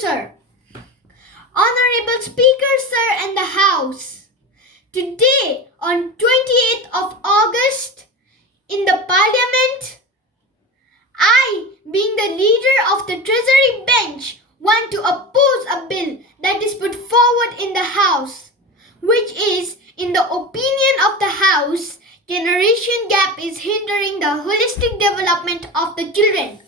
sir. Honorable Speaker, sir, and the House. Today, on 28th of August, in the Parliament, I, being the leader of the Treasury bench, want to oppose a bill that is put forward in the House, which is, in the opinion of the House, generation gap is hindering the holistic development of the children.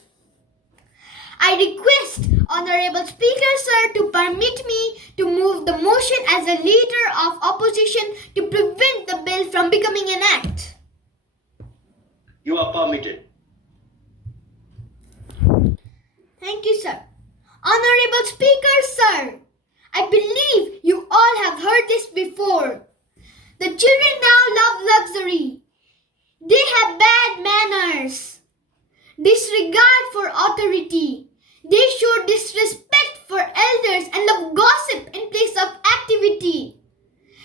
I request Honorable Speaker, sir, to permit me to move the motion as a leader of opposition to prevent the bill from becoming an act. You are permitted. Thank you, sir. Honorable Speaker, sir, I believe you all have heard this before. The children now love luxury. They have bad manners, disregard for authority. They show disrespect for elders and love gossip in place of activity.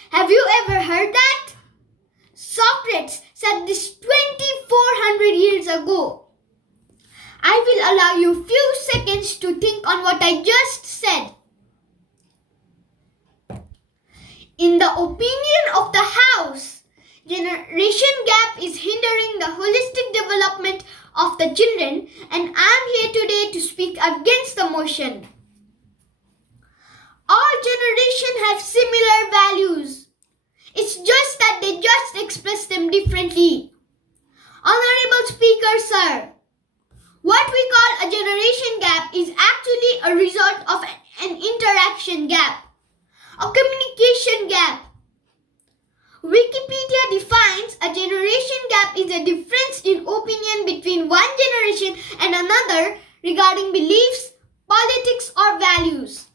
Have you ever heard that? Socrates said this 2,400 years ago. I will allow you few seconds to think on what I just said. In the opinion of the House, generation gap is hindering the holistic development of the children, and I am here today to speak against the motion. All generations have similar values. It's just that they just express them differently. Honorable Speaker, sir, what we call a generation gap is actually a result of an interaction gap, a communication gap. Wikipedia defines a generation gap is a difference in opinion between one generation and another regarding beliefs, politics, or values.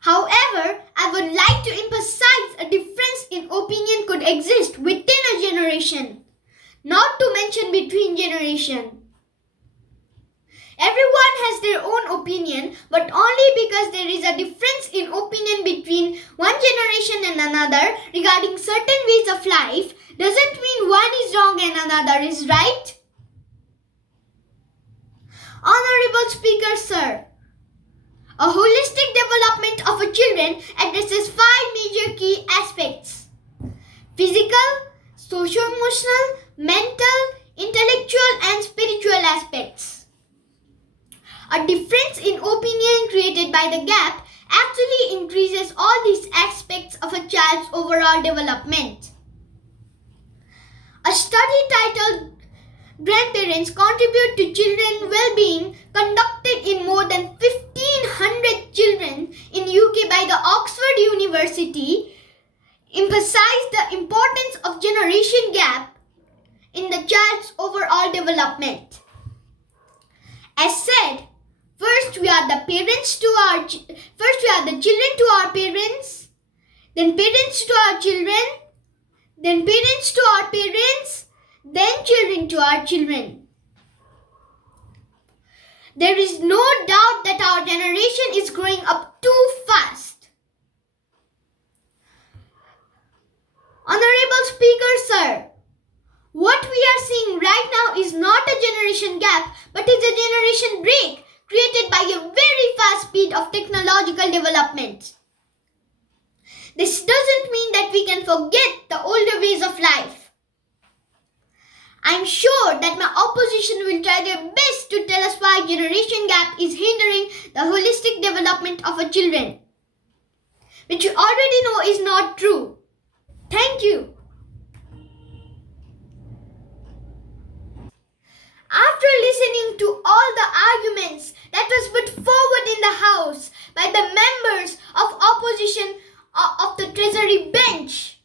However, I would like to emphasize a difference in opinion could exist within a generation, not to mention between generations. Everyone has their own opinion, but only because there is a difference in opinion between one generation and another regarding certain ways of life doesn't mean one is wrong and another is right. Honorable Speaker, sir, a holistic development of a children addresses 5 major key aspects: physical, socio-emotional, mental, intellectual, and spiritual aspects. A difference in opinion created by the gap actually increases all these aspects of a child's overall development. A study titled Grandparents Contribute to Children's Well-Being, conducted in more than 1,500 children in UK by the Oxford University, emphasized the importance of generation gap in the child's overall development. As said, first we are the children to our parents, then parents to our children, then parents to our parents, then children to our children. There is no doubt that our generation is growing up too fast. Honorable Speaker, sir, what we are seeing right now is not a generation gap, but is a generation break created by a very fast speed of technological development. This doesn't mean that we can forget the older ways of life. I'm sure that my opposition will try their best to tell us why generation gap is hindering the holistic development of our children, which you already know is not true. Thank you. After listening to all the arguments that was put forward in the House by the members of opposition of the Treasury bench,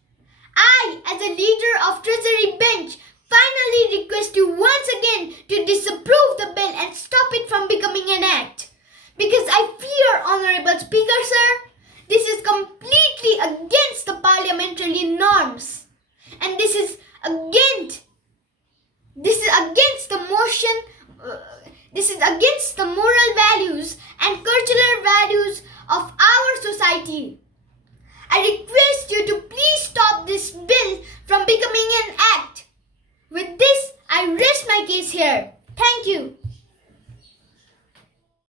I, as a leader of Treasury bench, finally request you once again to disapprove the bill and stop it from becoming an act. Because I fear, Honorable Speaker, sir, this is completely against the parliamentary norms, and this is against the motion. This is against the moral